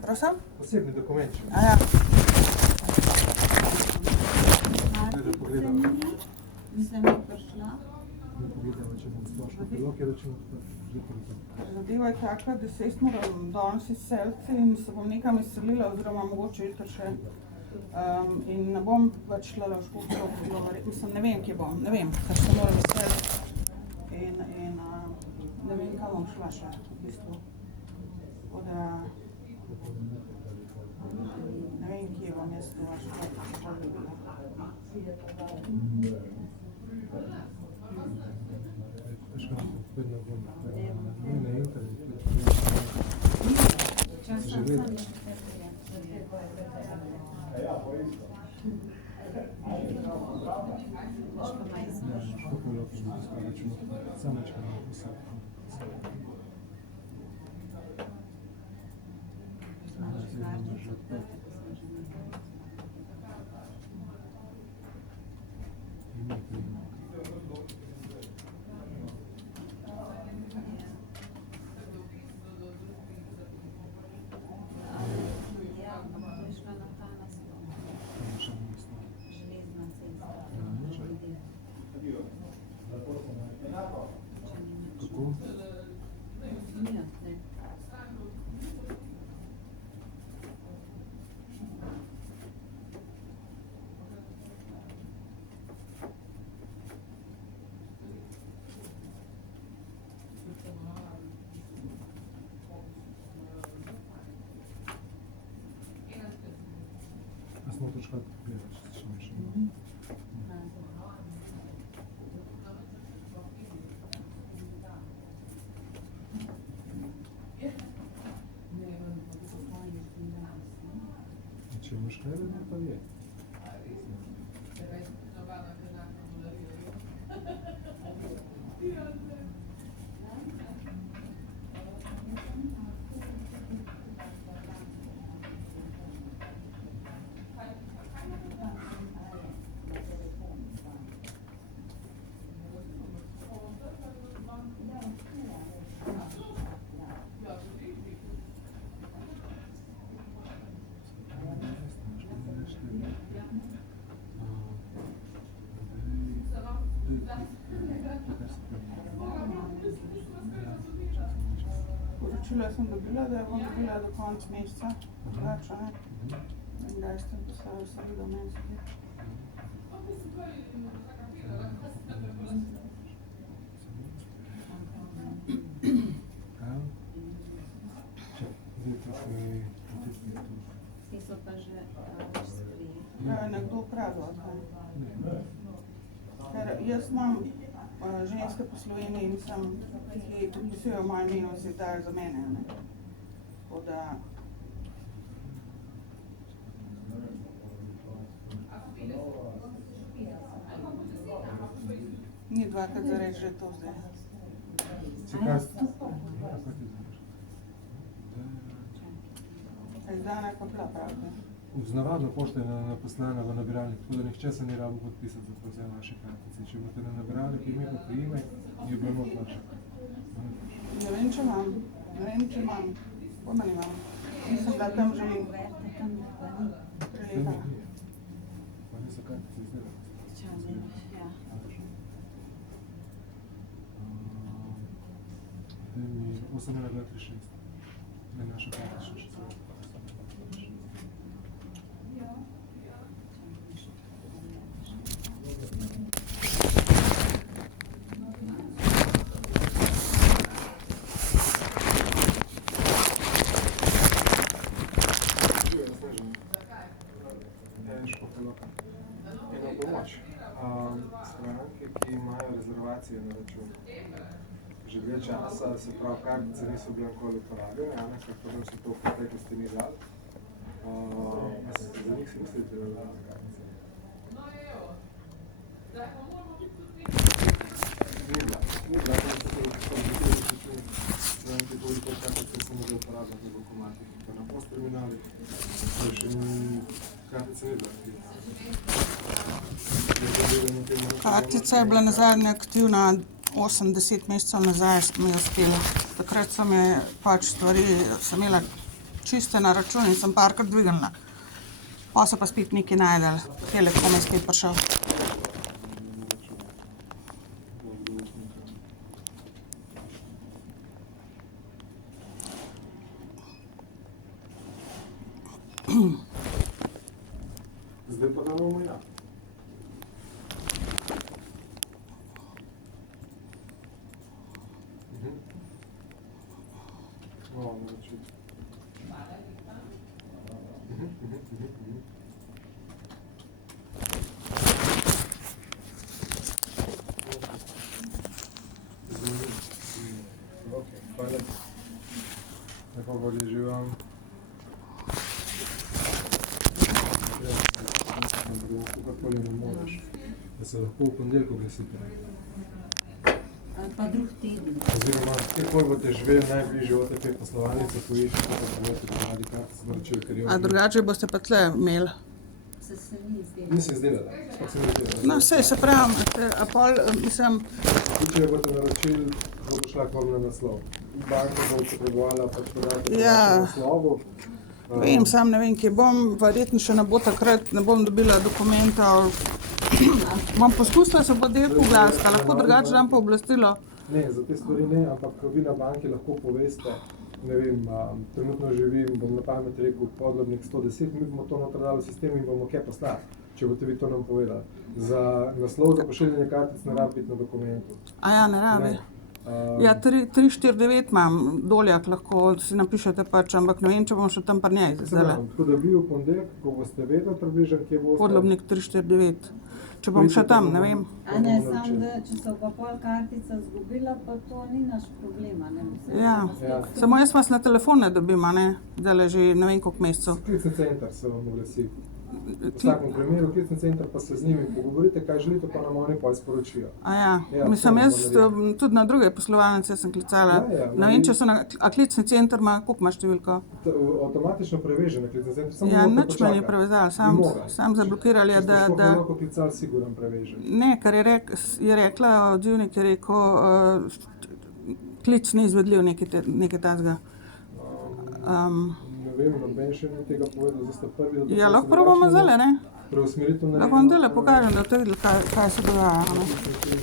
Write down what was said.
Prosim? Osebni dokument. Aja. Nisem prišla. Zadeva je taka, da se jaz moram danes izseliti in se bom nekam izselila oziroma mogoče jutri še. In ne bom več šla v Škofjo Loko, mislim, ne vem, kje bom, ne vem, ker se moram izseliti. In ne vem, kam bom šla še, v bistvu. Tako da ne vem, kje bom jaz to šla ljubila. Смотришь, как гledaš. Če imaš kaj, da pa je. Poročila sem dobila, da bom dobila do konca meseca. Drugače, ne? In kdaj ste poslali vse do meni zdaj. Vsi so pa že sprejeli. Ja, je nekdo ukradel, kaj? Ker jaz imam ženske po Sloveniji, mislim, ki podpisujejo moje ime in si dajo za mene, ne? Tako da ni dvakrat za reči, že je to zdaj. Izdana je pa bila pravda. Navadno pošta je naposlana v nabiralnik, tako da nihče se ni rabil podpisati za prevzem vaše kartice. Če imate na nabiralnik ime pa priimek, je bilo not vaše. Ne vem, če imam. Pojma nimam. Mislim, da tam želim. 3 leta. Pa niso kartice izdelati. Daj mi 8.236. Ne naša kartična še celo. Stranke, ki imajo rezervacije na račun. Že dlje časa, se pravi, kartice niso bile nikoli uporabljene, ker potem se to v preteklosti ni dalo. Za njih si mislite, da dala kartice? Ni bila, tam se to račun. Stranke, koliko kartice se mogli uporabljati na bankomatih. Pa na postterminalih, pa še kartice ni bila aktivna. Kartica je bila nazadnje aktivna 8-10 mesecev nazaj mi je uspelo. Takrat so mi pač stvari, sem imela čiste na račun in sem parkrat dvignila. Pa so pa spet nekaj najdel, Telekom je spet prišel. Zdaj pa damo ja. Lepo bolje živam. Kakorkoli ne moreš, da se lahko v ponedeljku glasite. Ali pa drug teden. Oziroma, kako boste živeli najbližje OTP poslovalnice, poiščete, kako boste ponadi kartice naročili, ker je A drugače boste pa tle imeli? Se ni zdelo. Ni se zdela, da. Sploh se ni zdela. No, saj se pravim, a pol, mislim, Če jo boste naročili, bo šla k vam na naslov. Banka bo potrebovala pač podatke po Ja. vašem naslovu. vem, sam ne vem, kje bom, verjetno še ne bo takrat, ne bom dobila dokumentov. Bom poskusila se v ponedeljku oglasiti, a lahko drugače dam pooblastilo. Ne, za te stvari ne, ampak vi na banki lahko poveste, ne vem, trenutno živim, bom na pamet rekel, Podlobnik 110, mi bomo to noter dali v sistem in bomo kaj poslali, če boste vi to nam povedali. Za naslov za pošiljanje kartic ne rabi biti na dokumentu. A ja, ne rabi. Ne. Ja, 349 imam, Doljak lahko si napišete pač, ampak ne vem, če bom še tam pri njej zdajle. Tako da vi v ponedeljek, ko boste vedeli približno, kje boste. Podlobnik 349. Če bom še tam, ne vem. A ne, samo da če se pa pol kartica zgubila, pa to ni naš problem, a ne. Ja. Ja. Samo jaz vas na telefon ne dobim, a ne? Zdajle že ne vem koliko mesecev. Klicni center se vam oglasi. V vsakem primeru klicni center pa se z njimi pogovorite, kaj želite, pa nam oni pa izporočijo. A ja, Ja, mislim, to jaz bomo tudi na druge poslovalnice sem klicala. Ja, Ne vem, če so na, a klicni center ima, koliko ima številko? Avtomatično preveže na klicni center. Samo Ja, morate nič me ni počakati. prevezali, Ne more. sam zablokirali, Če ste da, sploh da, lahko klicali, sigurno preveže. ne, ker je rekla, odzivnik je rekel, klic ni izvedljiv, nekaj takega. Ne vem, noben še ni tega povedal, zdaj ste prvi. da Ja, to lahko se probamo drugače zdajle, ne? Preusmeritev Lahko vam zdajle pokažem, da boste videli, kaj se dogaja. a ne.